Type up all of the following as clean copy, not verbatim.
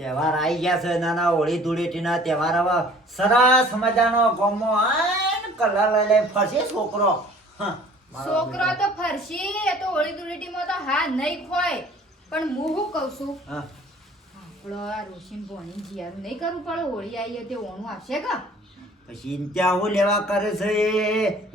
તહેવાર આવી ગયા છે નાના હોળી ધૂળેટીના તહેવાર હવે સરસ મજાનો ગોમો આન કલર લઈ લઈ ફરશે છોકરો. છોકરો તો ફરશી એ તો હોળી ધૂળેટીમાં તો હા નહીં ખોય પણ હું શું કહું છું આપણો આ રોશીન ભોણી જીયારું નહીં કરવું પડે હોળી આવી તે ઓણું આવશે કે પછી ત્યાં હું લેવા કરે છે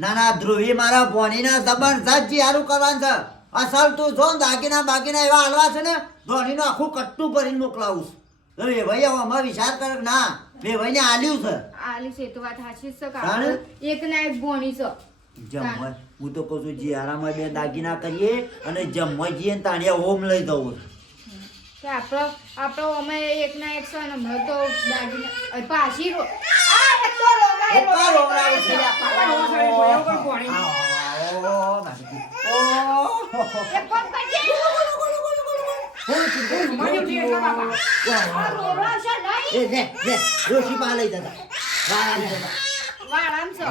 નાના ધ્રુવી મારા ભોણીના જબરજસ્ત જીયારું કરવાનું છે. અસલ તું જો દાગીના બાગીના એવા હાલવા છે ને ધોનીનું આખું કટ્ટું ભરીને મોકલાવું છું. એ ભાઈ આમાં વિચાર કરે ના બે ભાઈને આલ્યું છે આલી છે તો વાત સાચી છે કે એક ના એક ભોણી છે જમવા હું તો કહું છું જીયારામાં બે દાગીના કરીએ અને જમવા જઈએ ને તાણિયા હોમ લઈ દઉં. કે આપણો અમે એક ના એક છે ને હમણાં તો દાગીના પાછી એક તો રોવરાય છે એક કોમ કરજે રોશી પા લઈ જતા વાળામ છો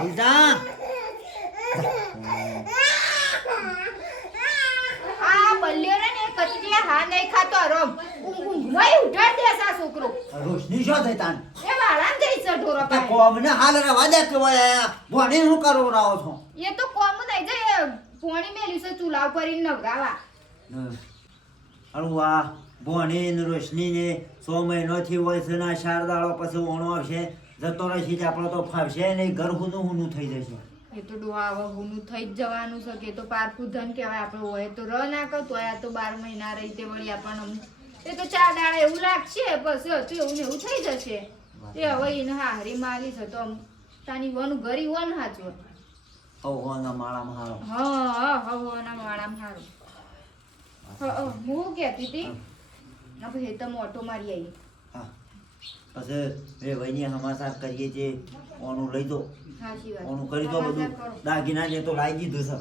આ બલ્યો રે ને કચડી હા નહીં ખાતો રમ ઊંઘમાં ઉઠાડ દે આ છોકરો રોશની શું થઈ તાન એ વાળામ જઈ છે ઢોરો પાસે કોમને હાલ રવા દે કે ભણી હું કરો રાવો છો એ તો કોમ નહીં જાય પોણી મેલ્યું છે ચૂલા ઉપર નવરાવા આ ભણી ને રોશની ને 100 મહિનોથી હોય છે ને 4 દાડો પછી ઓણો આવશે જતો રહેશે આપણો તો ફાવશે નહીં ઘર હુનું થઈ જશે. એ તો ડોહા હવે હુનું થઈ જ જવાનું છે કે તો પારકું ધન કહેવાય આપણો હોય તો ર ના કરતો હોય આ તો 12 મહિના રહી તે વળી આપણને એ તો 4 દાડા એવું લાગશે પછી હતું એવું ને એવું થઈ જશે એ હવે એને હારી માલી છે તો તાની વનું ઘરી વન હાચો હવના માળામાં હારો હા હવના માળામાં હારો હું કહેતી હતી આપણે હેતમ ઓટો મારી આવી હા પછી એ વહીની સમાચાર કરીએ છે ઓનું લઈ દો સાચી વાત ઓનું કરી દો બધું દાગીના જે તો લાવી દીધું છે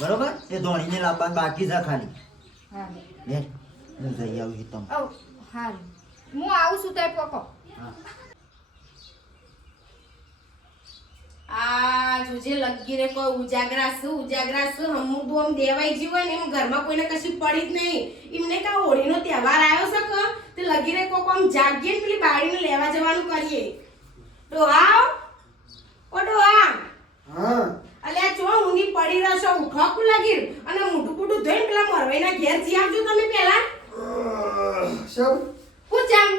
બરોબર એ ધોણીને લાવવાનું બાકી છે ખાલી હા લે હું જઈ આવું હિતમ હાલ હું આવું છું તે પોકો હા આ જોજે લગી રે કોઈ ઉજાગરા છું હમું તો આમ દેવાઈ જીવ હોય ને એમ ઘરમાં કોઈને કશું પડી જ નહીં એમને કા હોળીનો તહેવાર આવ્યો છે કે તે લગી રે કોક આમ જાગીએ ને પેલી બાળીને લેવા જવાનું કરીએ ડોહા ઓ ડોહા હા અલ્યા ચો ઊંઘી પડી રહ્યો છો ઉઠો કુ લાગી અને મોઢું પૂટું ધોઈને પેલા મરવાઈના ઘેર જી આવજો તમે પેલા સબ પૂછામ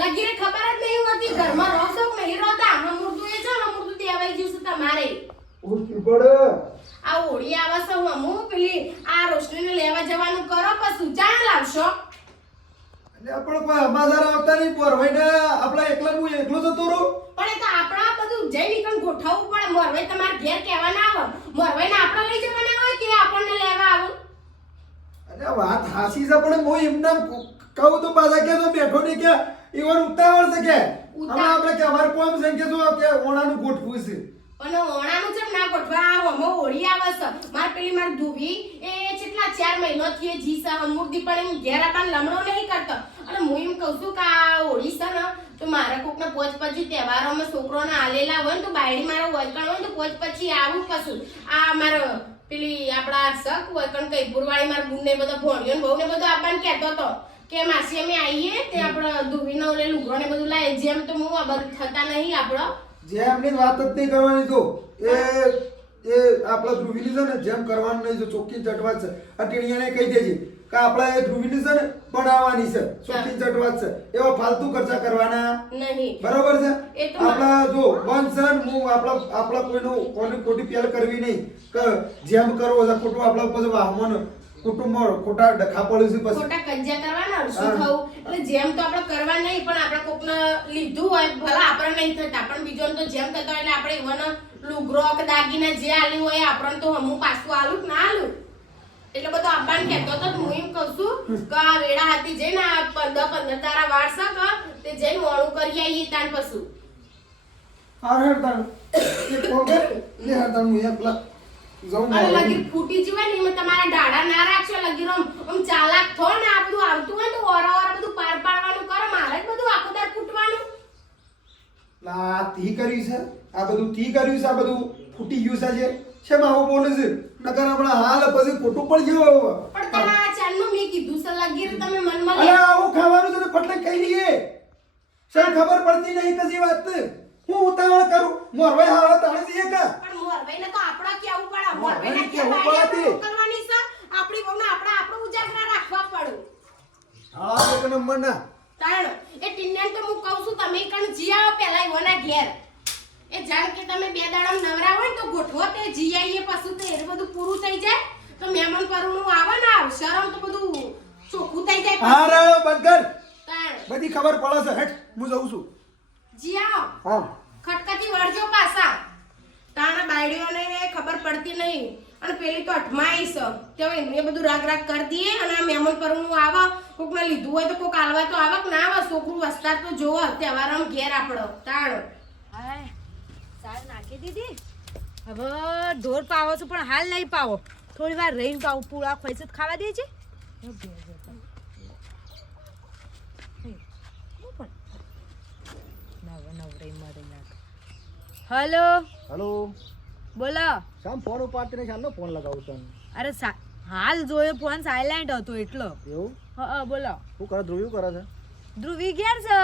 લગી રે ખબર જ નહીં હોતી ઘરમાં રહો છો કે નહીં રહતા હમું એ છે હમું દેવાઈ જીવ છે તમારે ઉઠી પડે આ હોળી આવે છે હું પેલી આ રોશનીને લેવા જવાનું કરો પછી જાણ લાવશો એટલે આપણે કોઈ હમાદાર આવતા નહીં પરવાઈને આપણા એકલા હું એકલો જતો રહું પણ એ તો આપણા બધું જઈ નીકળ ગોઠવવું પડે મોરવાઈ તમારા ઘેર કહેવા ના આવે મોરવાઈને આપણે લઈ જવાના હોય કે આપણને લેવા આવું અરે વાત હાસી છે પણ હું એમના કહું તો પાછા કે તો બેઠો ને કે ઈવન ઉતાવળ છે કે હમણાં આપણે કે અમારે કોમ છે કે જો કે ઓણાનું ગોઠવું છે પણ ઓણાનું છે ના ગોઠવા આવો હોળી આવે છે માર પેલી માર ધુવી એ કેટલા 4 મહિનો થી જી છે હમુરદી પણ એમ ઘેર આપાન લમણો નહીં કરતો અને હું એમ કહું છું કે આ હોળી છે ને તો મારા કોકના પોચ પછી તહેવારોમાં છોકરોને આલેલા હોય ને તો બાયડી મારો વયકણ હોય ને તો પોચ પછી આવું કશું આ મારો પેલી આપડા સક વયકણ કઈ પુરવાળી માર બુનને બધા ભોણિયો ને બહુને બધું આપણ કહેતો હતો કે માસી અમે આવીએ તે આપણે ધુવીનો ઓલે લુગડો ને બધું લાય જેમ તો હું આ બધું થતા નહીં આપણો જેમની વાત જ નહીં કરવાની તો એ આપણા ધ્રુવીની છે ને જેમ કરવાનું નહીં જો ચોખ્ખી ચટવાત છે આ ટીણીયાને કહી દેજે કે આપણા એ ધ્રુવીની છે ને બનાવવાની છે ચોખ્ખી ચટવાત છે એવા ફાલતુ ખર્ચા કરવાના નહીં બરોબર છે એ તો આપણા જો બંધ છે હું આપણા કોઈનું ખોટી પહેલ કરવી નહીં કે જેમ કરવો છે ખોટું આપણા પછી વાહમન કુટુંબમાં ખોટા ડખા પડ્યું છે પછી ખોટા કજ્જા કરવાના શું થવું એટલે જેમ તો આપણે કરવા નહીં પણ આપણે કોકને લીધું હોય ભલા આપણે નહીં થતા પણ બીજોને તો જેમ થતા એટલે આપણે એવાનો લુગરો કે દાગીના જે આલ્યું હોય આપણને તો હમું પાછું આલું કે ના આલું એટલે બધું આપવાને કહેતો તો હું એમ કહું છું કે આ વેડા હાથી જઈને આ 15 તારા વાળશે કે તે જઈને મોડું કરી આવીએ તાન પશુ હાર હેડતાણ એક કોકે લે હેડતાણ હું એકલા જાઉં અને લગી ફૂટી જીવાય ને એમાં તમારા ડાડા ના રાખશો લગી આમ ચાલાક થો ને આ બધું આવતું હોય તો ઓરા બધું પાર પાડવાનું કરો મારે જ બધું આખો દાર ફૂટવાનું આ તી કર્યું છે આ બધું તી કર્યું છે આ બધું ફૂટી ગયું છે જે છે માં આવું બોલે છે નકર હમણાં હાલ પછી ખોટું પડી ગયો પણ તમારા તારનું મેં કીધું છે લગીર તમે મનમાં અરે આવું ખાવાનું છે તો ફટલે કહી દઈએ સર ખબર પડતી નહીં કશી વાત હું ઉતાવળ કરું મોરવાઈ હાવડા તાણે જઈએ કા પણ મોરવાઈને તો આપણા કેવું પડે મોરવાઈને મોરવાઈને કેવું કેવું પડે? કરવાની છે આપણી વહુને આપણો ઉજાગરા રાખવા પડે હા એક નંબર ના તાણ એ ટીન્યાને તો હું કહું છું તમે કણ જી આવો પહેલા ઈવોના ઘેર એ જાણ કે તમે 2 દાડા નવરા હોય ને તો ગોઠવો તે જી આવીએ પછી તો એ બધું પૂરું થઈ જાય તો મહેમાન પરનું આવે ને શરમ તો બધું ચોખ્ખું થઈ જાય હા રે બંધ તાણ બધી ખબર પડે છે હેટ હું જઉં છું જી આવો હા ખટકાથી વળજો પાછા તાણા બાયડીઓને ખબર પડતી નહીં અને પેલી તો અઠમાઈ છે તે એને બધું રાગ કરી દઈએ અને આ મહેમાન પરનું આવે કોકને લીધું હોય તો કોક આલવા તો આવે કે ના આવે છોકરું વસ્તાર તો જોવો તહેવારમાં ઘેર આપણો તાણ હાય સાલ નાખી દીધી હવે ઢોર પાવો છો પણ હાલ નહીં પાવો થોડી વાર રહીને પાવો પૂળા ખોઈ છે તો ખાવા દે છે હલો હેલો બોલો શામ ફોન ઉપાડતી નહીં શામનો ફોન લગાવું તને અરે હાલ જોયો ફોન સાયલેન્ટ હતો એટલો એવું હા બોલો શું કરે ધ્રુવ કરે છે ધ્રુવી ઘેર છે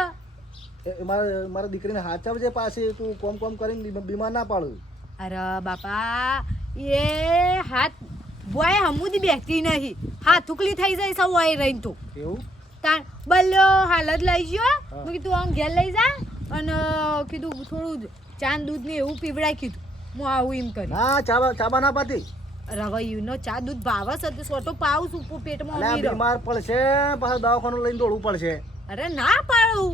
મારા દીકરીને હાચવજે પાસે તું કોમ કરીને બીમાર ના પાડું અરે બાપા એ હાથ બોય હમુદી બેસતી નહીં હાથ ઉકલી થઈ જાય સૌ હોય રહીને તો એવું તાણ બલ્યો હાલત લઈ ગયો મેં કીધું આમ ઘેર લઈ જા અને કીધું થોડું ચાંદ દૂધ ને એવું પીવડાય કીધું હું આવું એમ કરી ના ચાબા ના પાતી રવાઈનો ચા દૂધ ભાવે છે તો સોટો પાઉં છું પેટમાં અલ્યા અમીરો. બીમાર પડશે પાછા દવાખાનું લઈને દોડવું પડશે અરે ના પાડું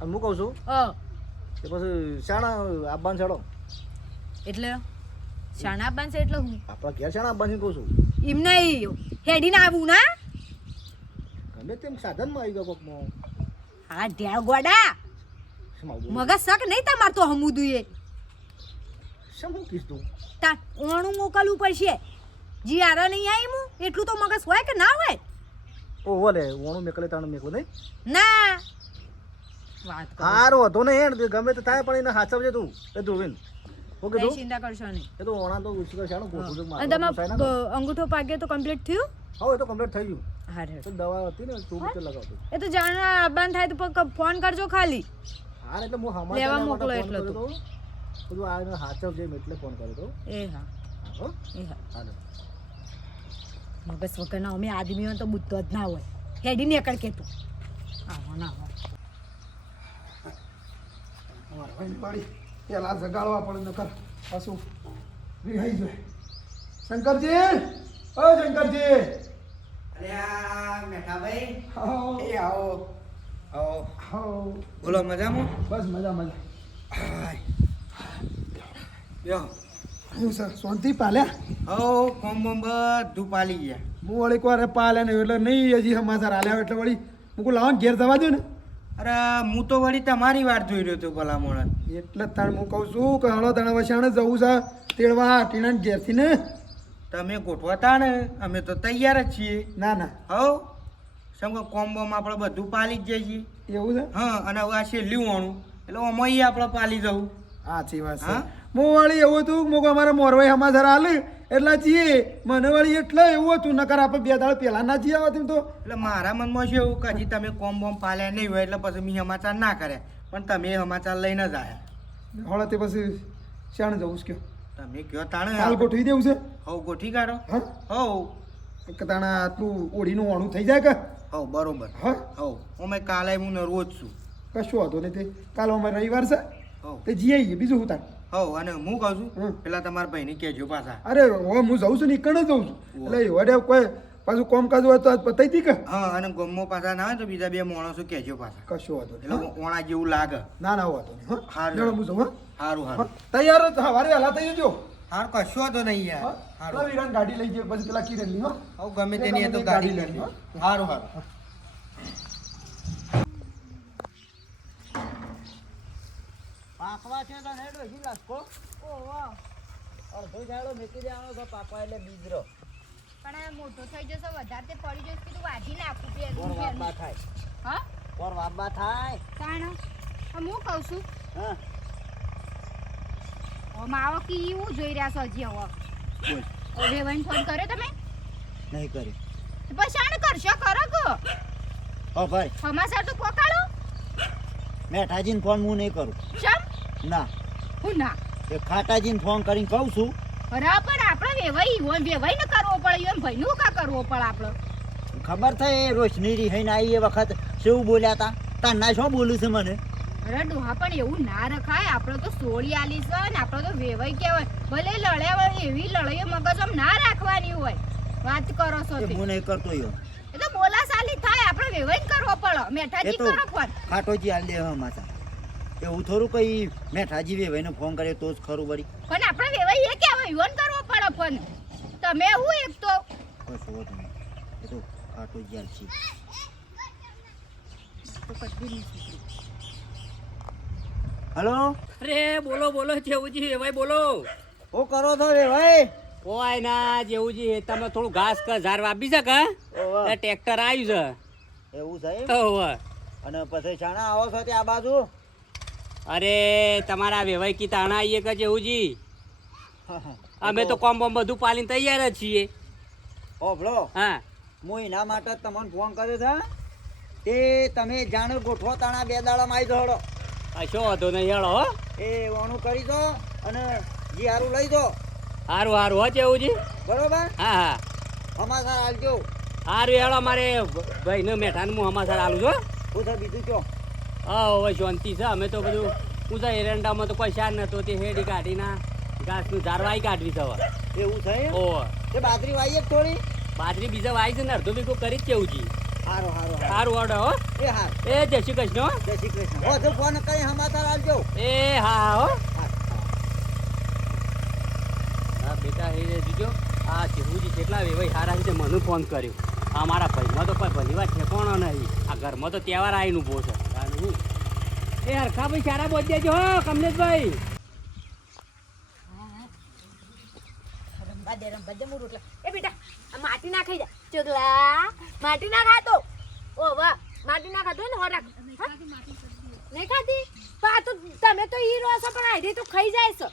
અને હું કહું છું કે પછી શાણા આપવાનું છેડો એટલે શાણા બાંધશે એટલે હું આપણા ઘેર શાણા આપવાનું કહું છું એમ નહીં હેડીને આવું ના ગમે તેમ સાધનમાં આવી ગયો કોકમાં હા ઢેળ ગોડા શું આવું મગજ શક નહીં તમાર તો હમુદું એ શું હું કીધું તા ઓણું મોકલવું પડશે જી આરે નહીં આવી હું એટલું તો મગજ હોય કે ના હોય ઓહો લે ઓણું મેકલે તાણું મેકલું નહીં ના વાત કરો સારું હતો ને હેડ ગમે તે થાય પણ એને હાચવજે તું એ ધ્રુવીન હું કઈ કીધું ચિંતા કરશો નહીં એ તો ઓણા તો ઉછીક શાણું ગોઠવું છે અને તમે અંગૂઠો પાગ્યો તો કમ્પ્લીટ થયું હા એ તો કમ્પ્લીટ થઈ ગયું હા રે તો દવા હતી ને તું બી લગાવતો એ તો જાણવા આબાન થાય તો ફોન કરજો ખાલી હા એટલે હું લેવા હમાચાર મોકલો માટે એટલો ફોન તો. કર્યો તો બધું આ હાચવ છે એટલે ફોન કર્યો તો એ હા હો એ હા હાલો મગજ વગરના અમે આદમીઓ તો બુદ્ધો જ ના હોય હેડી નીકળ કે તું આવો ના હોય અમારા ભાઈની વાડી પેલા જગાડવા પડે નકર પાછું રિહાઈ જાય શંકરજી ઓ શંકરજી અરે આ મેઠાભાઈ આવો એ આવો આવો આવો બોલો મજામાં બસ મજા મજા યો શું સર શાંતિ પાલ્યા હો કોમ બોમ બધું પાલી ગયા હું વળી એક વાર પાલ્યા ને એટલે નહીં હજી સમાચાર આલ્યા એટલે વળી મૂકું લાવો ને ઘેર જવા દો ને અરે હું તો વળી તમારી વાત જોઈ રહ્યો હતો ભલા મોણા એટલે જ તાણ હું કહું છું કે હળો તણા વસાણે જવું છે તેડવા ટીણા ઘેરથી ને તમે ગોઠવાતા ને અમે તો તૈયાર જ છીએ ના ના હવ સમકો કોમ બોમ આપણે બધું પાલી જ જઈએ છીએ એવું છે હા અને હવે આ છેલ્લું વાણું એટલે આમાં આપણે પાલી જવું સાચી વાત છે હા? હું વળી એવું હતું કે મોકો અમારા મોરવાઈ સમાચાર આલે એટલે જીએ મને વળી એટલે એવું હતું નકર આપણે 2 દાડા પહેલા ના જીએ આવત તો એટલે મારા મનમાં છે એવું કે હજી તમે કોમ બોમ પાલ્યા નહીં હોય એટલે પછી મેં સમાચાર ના કર્યા પણ તમે સમાચાર લઈને જ આવ્યા હળો તે પછી શાણ જવું છે તમે કયો તાણે હાલ ગોઠવી દેવું છે હવ ગોઠી કાઢો હા હવ કે તાણા આટલું ઓઢીનું વાણું થઈ જાય કે હવ બરોબર હા હવ અમે કાલે હું ને રોજ છું કશું વાંધો નહીં તે કાલે અમારે રવિવાર છે હવ તે જી આવીએ બીજું હું તાણ હવ અને હું કહું છું હમ. પેલા તમારા ભાઈને કહેજો પાછા અરે હવે હું જઉં છું ને કણ જઉં છું એટલે વડે કોઈ પાછું કોમકાજ હોય તો પતાઈ દી કે હા અને ગમો પાછા ના હોય તો બીજા 2 માણસો કહેજો પાછા કશું વાંધો નહીં એટલે ઓણા જેવું લાગે ના ના વાંધો નહીં હા હારું. ચાલો હું જઉં હા સારું હા, સારું તૈયાર જ સવારે વહેલા થઈ જજો હારું કશો હતો નહીં યાર હા વિરાન ગાડી લઈ જઈએ પછી પેલા કિરણની હો હવ ગમે તેની એ તો ગાડી લઈ લે સારું સારું પાકવા છે તો હેડો હજી લાગકો અડધો જાડો મેકી દેવાનો તો પાકવા એટલે બીજરો પણ આ મોટો થઈ જશે વધારે તે પડી જશે કીધું વાઢી નાખું ઓર પેલું વાબા થાય હા ઓર વાબા થાય તાણ હું કહું છું હા માવો કી હું જોઈ રહ્યા છો હજી હવે હવે વન ફોન કર્યો તમે નહીં કરી પછી આને કરશો કરો કો ઓ ભાઈ સમાચાર તો પોકાડો મેઠાજીને ફોન હું નહીં કરું ચમ ના હું ના એ ખાટાજીને ફોન કરીને કહું છું અરે પણ આપણે વેવાઈ ન કરવો પડે એમ ભાઈનું કા કરવો પડે આપણે ખબર થાય એ રોશની રીહીને આવી એ વખત શું બોલ્યા હતા તારના શું બોલું છે મને અરે ડોહા પણ એવું ના રખાય આપણે તો સોળી આલી છે ને આપણે તો વેવાઈ કહેવાય ભલે લડ્યા હોય એવી લડાઈઓ મગજ આમ ના રાખવાની હોય વાત કરો છો એ તે હું નહીં કરતો યો એ તો બોલા સાલી થાય આપણે વેવાઈ જ કરવો પડે એ મેઠાજી તો કરો ફોન ખાટોજી હાલ દે હમાસા એવું થોડું કઈ મેઠાજી વેવાઈને ફોન કરે તો જ ખરું વળી પણ આપણે વેવાઈ એ કહેવાય યુવાન કરવો પડે ફોન તમે હું એક તો બસ હો તમે એ તો ખાટોજી હાલ છે તો કદી નહીં સુધરે. હલો અરે બોલો બોલો જેવુજી ભાઈ બોલો શું કરો છો વેવાઈ ઓય ના જેવુજી તમે થોડું ઘાસ કે ઝાર વાપી છે કે ઓવા. ટ્રેક્ટર આવ્યું એવું છે છે ઓવે. અને પછી શાણા આવો છો ત્યાં બાજુ અરે તમારા વેવાઈ કી તાણા આવીએ કે જેવુજી અમે તો કોમ બોમ બધું પાલીને તૈયાર જ છીએ ઓભળો હા હું એના માટે જ તમને ફોન કર્યો છે તે તમે જાણો ગોઠવો તાણા 2 દાડામાં આવી દોડો કશો વાંધો નહીં હેળો હો એ વાણું કરી દો અને જી હારું લઈ દો સારું સારું હો જેવુજી બરોબર હા હા સમાચાર આલજો સારું હેળો મારે ભાઈને મેઠાને હું સમાચાર આલું છું શું છે બીજું કયો હા હવે શાંતિ છે અમે તો બધું હું તો એરંડામાં તો કોઈ શાર નતો તે હેડી કાઢીના ઘાસનું ઝારવાઈ કાઢવી છે હવે એવું છે એમ? ઓવે. તે બાજરી વાઈએ જ થોડી બાજરી બીજા વાય છે ને અડધો બીઘો કરી જ કેવું જી હારું હારું હારું સારું ઓર્ડર હો એ હાર એ જય શ્રી કૃષ્ણ હો. જય શ્રી કૃષ્ણ હો તો ફોન કરી સમાચાર આલજો એ હા હા હો હા, હા. હા બેટા એ જોજો આ જેવુંજી કેટલા વેવાઈ હારા છે મને ફોન કર્યો આ મારા ભાઈમાં તો કોઈ ભલી વાત ઠેકોણો નહીં આ ઘરમાં તો તહેવાર આવીને ઊભો છે તાનું હું એ હરખા ભાઈ સારા બોલ દેજો હો કમલેશભાઈ એ બેટા આ માટી ના ખાઈ જા ચગલા માટી ના ખાતો ઓ વાહ માટી ના ખાતો ને હો રાખ હા? નહીં ખાતી પણ આ તો તમે તો ઈ રો છો પણ આઈડી તો ખાઈ જાય છો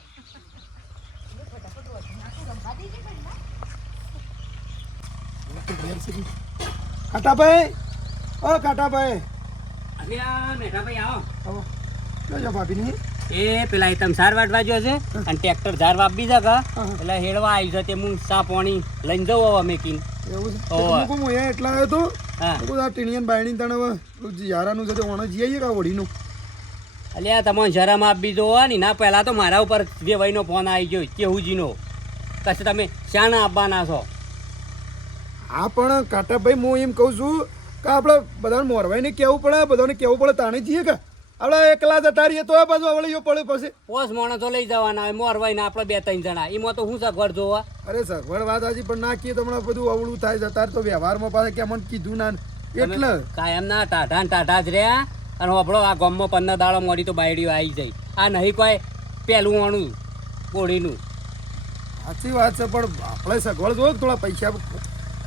કાટાભાઈ ઓ કાટાભાઈ અને આ મેઠાભાઈ આવો આવો જોજો ભાભીની એ પેલા એ તમે ઝાર વાટવા જો છે અને ટ્રેક્ટર ઝાર વાપી છે કા હા. એટલે હેડવા આવી છે તે હું સા પાણી લઈને જવું હવે મેકીને એવું છે ઓવે. હું કહું હું એટલા આવ્યો તો હા હું કહું આ ટીણીયન બાયણી તને હવે યારાનું છે તે ઓણે જી આવીએ કા વડીનું અલ્યા તમને શરમ આપી દો ને ના પહેલા તો મારા ઉપર વેવાઈનો ફોન આવી ગયો કેવુજીનો કશે તમે શાના આપવાના છો હા પણ કાટાભાઈ હું એમ કહું છું કે આપણે બધાને મોરવાઈને કહેવું પડે બધાને કહેવું પડે તાણે જઈએ કે આપણે એકલા જતા રહીએ તો પાછું આવડે પડે પછી પોસ માણસો લઈ જવાના હોય મોરવાઈને આપણે 2-3 જણા એમાં તો હું સગવડ જોવા અરે સગવડ વાત હાજી પણ ના કહીએ તો હમણાં બધું અવળું થાય છે તાર તો વ્યવહારમાં પાછા કે મને કીધું ના એટલે કાયમ ના ટાઢા ને ટાઢા જ રહ્યા અને આપણો આ ગામમાં 15 દાડો મોડી તો બાયડીઓ આવી જાય આ નહીં કોઈ પહેલું વાણું કોળીનું સાચી વાત છે પણ આપણે સગવડ જોવો કે થોડા પૈસા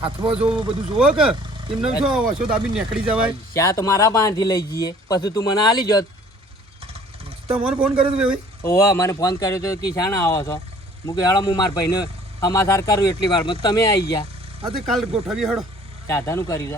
હાથમાં જોવું બધું જોવો કે એમને શું વસો દાબી નીકળી જવાય શા તો મારા પાસેથી લઈ જઈએ પછી તું મને આલી જોત તમારે ફોન કર્યો તો ભાઈ ઓવા મને ફોન કર્યો તો કે શાના આવો છો હું કે હેડો હું મારા ભાઈને સમાચાર કરું એટલી વારમાં તો તમે આવી ગયા હા તે કાલ ગોઠવી હેડો સાધાનું કર્યું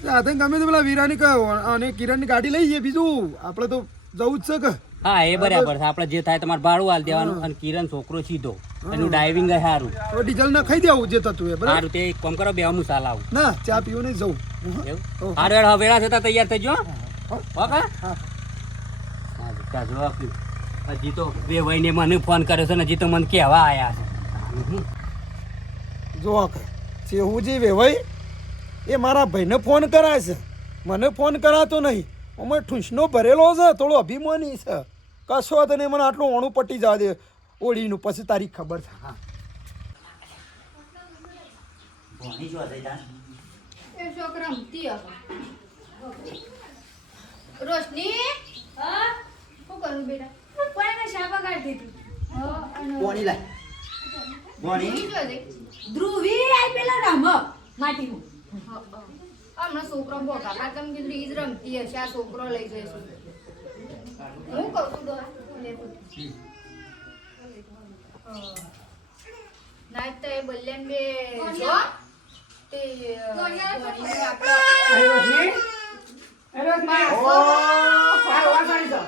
છે સાથે ગમે તે પેલા વીરાની કહો અને કિરણની ગાડી લઈ જઈએ બીજું આપણે તો જવું જ છે કે હા એ બરાબર છે આપણે જે થાય તમારે ભાડું હાલ દેવાનું અને કિરણ છોકરો સીધો એનું ડાઇવિંગ સારું હવે ડીઝલ ના ખાઈ દેવું જે થતું એ બરાબર સારું તે એક કામ કરો બે હું સાલ આવું ના ચા પીવું નહીં જવું એવું ઓહો. સારું હેડ હવે વેળા થતા તૈયાર થજો હો. ઓકે હા. હજી તો બે ભાઈને મને ફોન કર્યો છે ને હજી તો મને કહેવા આવ્યા છે જો કે ચેહુજી વેવાઈ એ મારા ભાઈને ફોન કરાય છે મને ફોન કરાતો નહીં અમે ઠૂંસનો ભરેલો છે થોડો અભિમાની છે કશો તને મને આટલું ઓણું પટી જવા દે ઓળીનું પછી તારી ખબર છે હા ભોણી જો થઈ જા એ છોકરા રમતી હશે. રોશની હા શું કરું બેટા કોઈને શાબા કાઢી દીધું હા અને ભોણી લાય ભોણી ધ્રુવી જો દે. ધ્રુવી આઈ પેલા રમ માટીનું હા, હા. હમણાં છોકરો ભોગા આ તમે કીધું ઈ જ રમતી હશે આ છોકરો લઈ જઈશું હું કહું છું દોરા લે બોલ. હા. ના તો એ બલ્યાન બે જો તે ધોળિયાને આપણો અરે રોશની અરે રોશની આ વાર મારી છો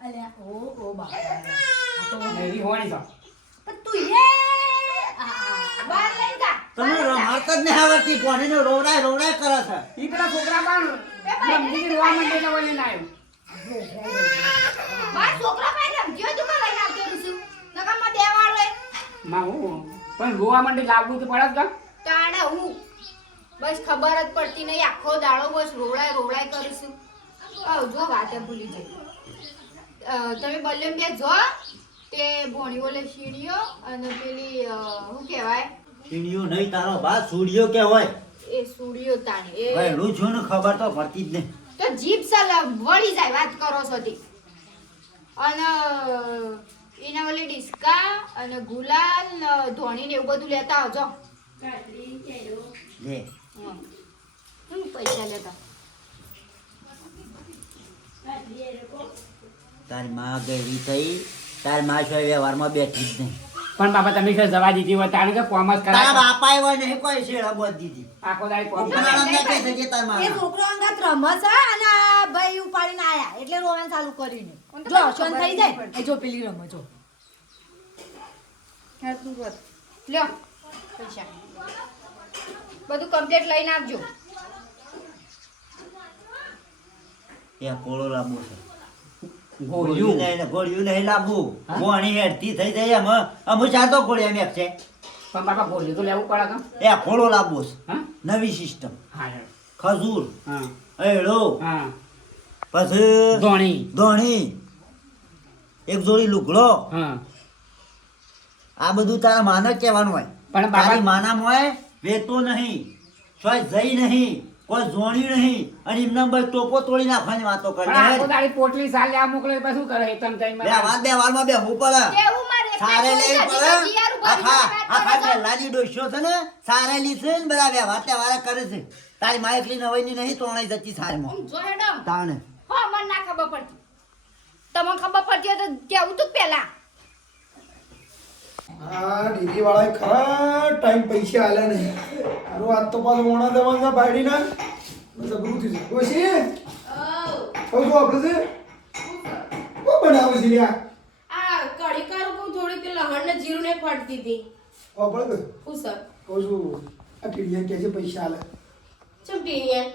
અલ્યા ઓ બાપા આ તો મેરી હોવાની છો પણ તું બાર લઈ જા તમે રમાત જ નહીં આવડતી પોણીને રોવડાય કરે છે ઈ પેલા છોકરા પણ સમજી રોવા માંડે તો લઈને આવ્યો બાર છોકરા પાસે રમજો તું કે લઈને આવતો રહીશું નકામાં દેવાળો એ માં હું પણ રોવા માંડે લાગવું તો પડે જ કા તાણે હું બસ ખબર જ પડતી નહીં આખો દાડો બસ રોવડાય કરીશું જો વાતે ભૂલી જઈ તમે બલ્લેમ બે જો તે ભોણી ઓલે સીડીઓ અને પેલી શું કહેવાય સીડીઓ નહીં તારો બા સુડિયો કે હોય એ સુડીઓ તાણી એ ભાઈ છું ને ખબર તો પડતી જ નહીં તો જીભ સલ વળી જાય વાત કરો છો તે અને એના ઓલી ડિસ્કા અને ગુલાલ ને ધોણી ને એવું બધું લેતા આવજો લે પૈસા લેતા તારી માં ગઈ થઈ તારી માં છો વ્યવહારમાં બેઠી જ નહીં પણ બાપા તમે કે જવા દીધી હોય તાણે કે કોમર્સ તારા કરા બાપા એવા નહીં કોઈ શેડા બોધ દીધી આખો દાઈ કોમ ઉપરાણા ના કહી શકે તાર એ માં છોકરો અંગાત રમે છે અને આ ભાઈ ઉપાડીને આયા એટલે રોવાનું ચાલુ કરીને જો શાંત થઈ જાય એ જો પેલી રમે જો લ્યો પૈસા બધું કમ્પ્લીટ લઈને આવજો એ કોળો લાંબો છે ગોળ્યું ગોળ્યું નહીં લાંબુ ગોણી હેડતી થઈ જાય એમ અમુ ચાતો ગોળ્યા મેં છે પણ બાપા ગોળ્યું તો લેવું પડે કામ એ કોળો લાંબો છે હા નવી સિસ્ટમ હા ખજૂર હા એળો હા પછી ધોણી એક જોડી લુગડો હા આ બધું તારા માને જ કહેવાનું હોય પણ બાપા- તારી માનામાં હોય વેતો નહીં કોઈ જઈ નહીં કોઈ જોણી નહીં અને એમના બસ ટોપો તોડી નાખવાની વાતો પણ આખો કરે દાડી પોટલી સાલે આ મોકલે પછી શું કરે તમ તઈ બે વારમાં બેહવું પડે કેવું મારે સારે લેવી પડે જીયારું ભરી આખા વાત કરો છો. પહેલાની ડોસ્યો છે ને સારે લીધે ને બધા વ્યવહાર તહેવાર કરે છે તારી માં એકલી નવાઈની નહીં તોણાઈ જતી સારીમાં આમ જો હેડમ તાણે હો મને ના ખબર પડતી તમને ખબર પડતી હોય તો કેવું તું પેલા આ ડેરી વાળાએ ખરા ટાઈમ પૈસા આલ્યા નહીં હારું આજ તો પાછું ઓણા દેવાના બાયડીના જબરું થયું છે ઓછી કહું છું આપણે છે કોણ બનાવે છે લ્યા આ કઢી કરું કહું થોડી તે લહણ ને જીરું ને ફટતી હતી આપણે હું સર કહું છું આ ટીડિયા કે છે પૈસા આલે ચમ ટીનિયન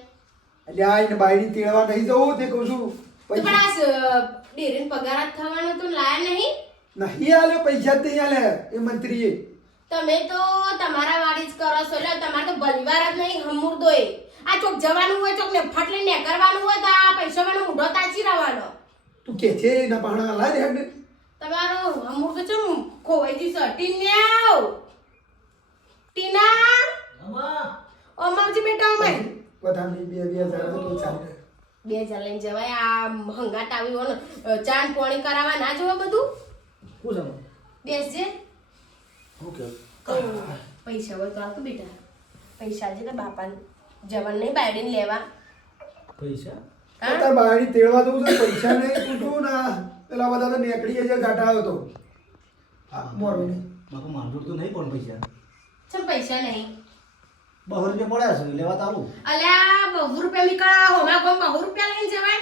એટલે આ એને બાયડી તેડવા નહીં જવું તે કહું છું તો પણ આ ડેરીન પગાર જ થવાનો તો લાયા નહીં નહીં આલે પૈસા જ નહીં આલે એ મંત્રીએ તમે તો તમારા વાળી જ કરો છો એટલે તમારે તો ભલીવાર જ નહીં હમુરદોય આ ચોક જવાનું હોય ચોક ને ફટ લઈને કરવાનું હોય તો આ પૈસા વાળો મૂઢો તાચી રહેવાનો તું કે છે એના પાણા લાય હેડ ને તમારો હમુરદો ચમ ખોવાઈ જશે ટીન્યાવ ટીના ઓમરજી બેટા ઓમે બધા નહીં 2000 તો ચાલે 2000 લઈને જવાય આ હંગાટ આવી હોય ને ચાન પોણી કરાવવા ના જોવે બધું શું છે બેસજે ઓકે પૈસા હોય તો આપો બેટા પૈસા છે તો બાપા જવાન નહીં બાયડીને લેવા પૈસા હા? તાર બાયડી તેડવા દઉં છે પૈસા નહીં પૂછું ના પેલા બધા તો નેકડી જે ઘાટા આવ્યો તો હા મોરો નહીં બાપુ માંગુ તો નહીં પણ પૈસા ચમ પૈસા નહીં 200 રૂપિયા પડ્યા છે લેવા તારું અલ્યા 200 રૂપિયા નીકળા હોમા ગમ 200 રૂપિયા લઈને જવાય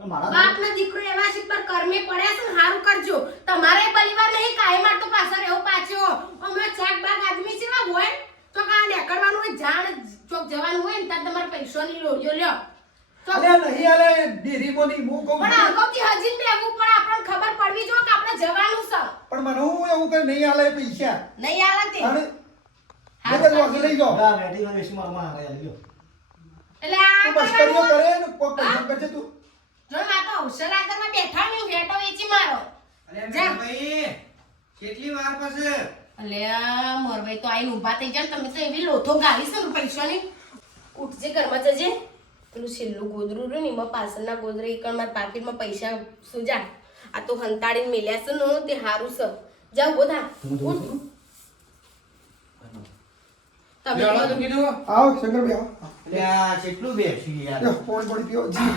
પણ મારા બાપના દીકરો એવા છે પર કર્મે પડ્યા છે ને હારું કરજો તમારે પરિવાર નહીં કાય માર તો પાછળ એવો પાછો હમણાં ચાક બાગ આદમી છે હોય તો કા નેકળવાનું હોય જાણ ચોક જવાનું હોય ને ત્યાં તમારે પૈસાની લોડિયો લ્યો તો અલે નહીં આલે ડેરી મોની હું કહું પણ અગાઉથી હજી બેગું પણ આપણને ખબર પડવી જોઈએ કે આપણે જવાનું છે પણ મને હું એવું કે નહીં આલે પૈસા નહીં આલે તે અને મેં તો વાગે લઈ જાઓ આ વેટીમાં બેસી મારમાં હારે આવી ગયો એટલે આ તું બસ કરીઓ કરે ને કોક પૈસા કરજે તું જો ના તો અવસર આગળમાં બેઠા ને હું વેટો વેચી મારો જા. કેટલી વાર પછી અલ્યા મોરભાઈ તો આઈને ઊભા થઈ જાય ને તમે તો એવી લોથો ગાલી છે ને પૈસાની ઉઠજે ઘરમાં જજે પેલું છેલ્લું ગોદરું રહ્યું ને એમાં પાછળના ગોદરા એકણ મારા પાકીટમાં પૈસા સુજા આ તો હંતાડીને મેલ્યા છે ને તે હારું છે જાઓ બોધા ઉઠ. તમે લેવા તો કીધું આવો શંકરભાઈ આવો એટલે આ કેટલું બેસી યાર લ્યો, ફોન પડી પીઓ જી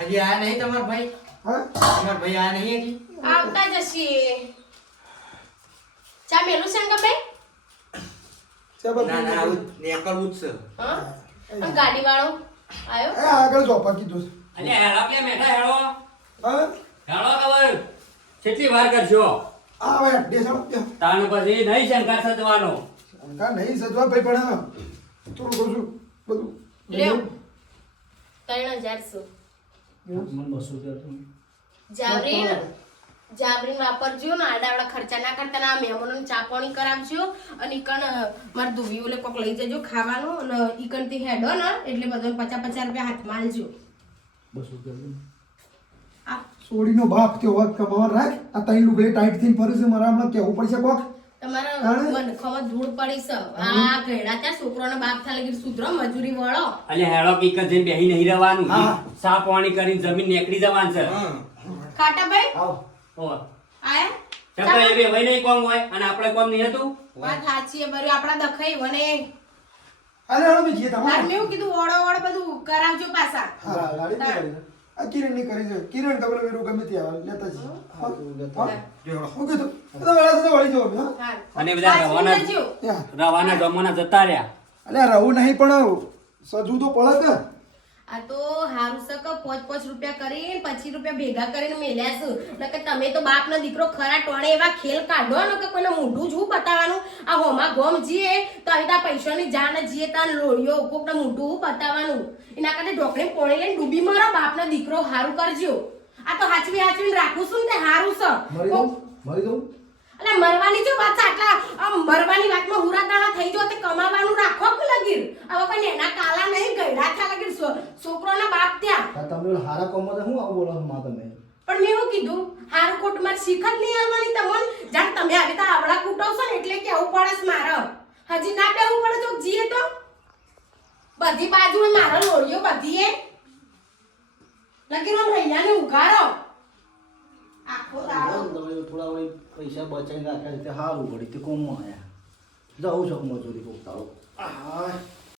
હજી આ નહીં તમાર ભાઈ હા તમાર ભાઈ આ નહીં હજી આવતા જશે ચા મેલું શંકરભાઈ છે બધું. ના ના આવું નેકળવું જ છે. હા અને ગાડી વાળો આયો એ આગળ જોપા કીધું છે. અલ્યા હેળો કે મેઠા હેળો હા હેળો ખબર કેટલી વાર કરશો આ હવે બેસાડો ત્યાં. તાણ પછી નહીં શંકા સજવાનો કા નહીં સજવા ભાઈ પણ થોડું ઘણું બધું લ્યો 3000 મને 200 રૂપિયા જાબરીન વાપરજો ને આડાવડા ખર્ચા ના કરતા ના મહેમાનોને ચા પાણી કરાવજો અને ઈકણ માર દુવી ઓલે કોક લઈ જજો ખાવાનું અને ઈકણ થી હેડો ને એટલે બધો 50 રૂપિયા હાથમાં આલજો 200 રૂપિયા આ સોડીનો બાપ તે વાત કમાવા રાખ. આ તઈ લુગડે ટાઈટ થઈને ફરે છે. મારા હમણાં કેવું પડશે કોક. તમારા મનખમાં ધૂળ પડી છે આ ઘેડા ત્યાં છોકરાનો બાપ થા લગી સુધરો મજૂરી વળો અલ્યા હેળો કીક જઈને બેહી નહીં રહેવાનું હા. સા પાણી કરીને જમીન નીકળી જવાનું છે હા. ખાટાભાઈ આવ ઓહ આયા ચક્કર એ બે વઈ નહીં કોમ હોય અને આપણે કોમ નહીં હતું વાત સાચી છે બરી આપડા દખાઈ વને અરે હવે મેં જે તાર તમારે મેં એવું કીધું ઓળો ઓળ બધું કરાવજો પાછા ગાડી તો કરી આ કિરણ ની કરી છે. કિરણ કબલ વેરું ગમે ત્યાં લેતા જ. હા. હું કીધું તો વેળા તો વળી જવો હા. હા અને બધા રવાના જજો યા. રવાના જમવાના જતા રહ્યા અલ્યા રહું નહીં પણ સજવું તો પડે કે. આ તો હારું સક 5 રૂપિયા કરીને 25 રૂપિયા ભેગા કરીને મેલ્યા છું નકર તમે તો બાપનો દીકરો ખરા ટોણે એવા ખેલ કાઢો ને કે કોઈને મોઢું છું બતાવવાનું આ હોમાં ગોમ જીએ તો આવી તા પૈસાની જાણ જીએ તા લોડિયો કોકને મોઢું બતાવવાનું એના કરતા ઢોકળી પોણી લઈને ડૂબી મારો બાપનો દીકરો હારું કરજો આ તો હાચવીને રાખું છું ને તે હારું છે મરી દઉં અલે મરવાની જો વાત છે આટલા આમ મરવાની વાતમાં હુરાતાણા થઈ જો તે કમાવાનું રાખો કે લગીર હવે કોઈ એના કાલા નહીં ગયડા થા લગીર છોકરોના બાપ ત્યાં આ તમે ઓલા હારા કોમમાં તો હું આવું બોલો માં તમે પણ મેં એવું કીધું હારું ખોટ માર શીખ જ નહીં આવવાની તમને જાણ તમે આવી તા આવડા કૂટવશો ને એટલે કેવું પડે મારો હજી ના બેવું પડે તો જીએ તો બધી બાજુ મારો લોડિયો બધી એ લગીર આમ રૈયાને ઉઘાડો આખો દાડો થોડા વળી પૈસા બચાવીને રાખ્યા છે તે સારું પડી તે કોમમાં આવ્યા જાઉં છું મજૂરી કોક તારો હા.